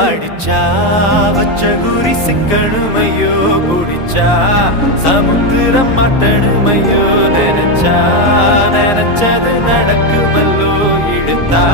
அடிச்சா வச்ச குறி சிக்கணுமையோ குடிச்சா சமுத்திரம் மாட்டணுமையோ நினைச்சா நினைச்சது நடக்குமல்லோ இழுத்தா